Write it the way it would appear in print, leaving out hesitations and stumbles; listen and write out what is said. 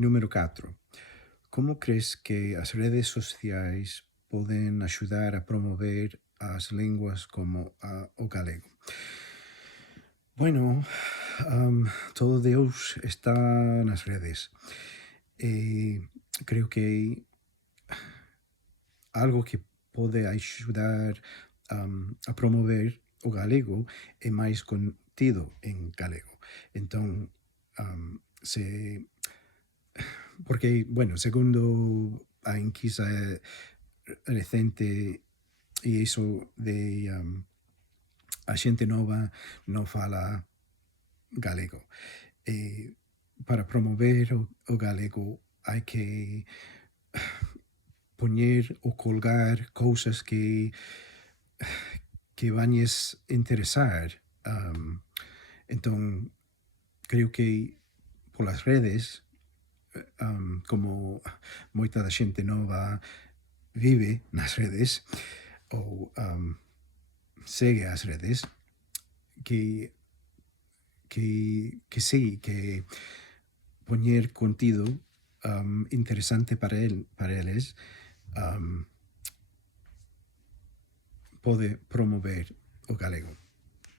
Número 4. Como crees que as redes sociais poden axudar a promover as linguas como o galego? Bueno, todo Deus está nas redes. E creo que algo que pode axudar a promover o galego é máis contido en galego. Entón, se porque, bueno, segundo a enquisa recente e iso de a xente nova non fala galego. E para promover o galego hai que poñer ou colgar cousas que vañes interesar. Entón, creo que polas redes, como moita da xente nova vive nas redes ou segue as redes, que, que sí, que poñer contido interesante para eles pode promover o galego.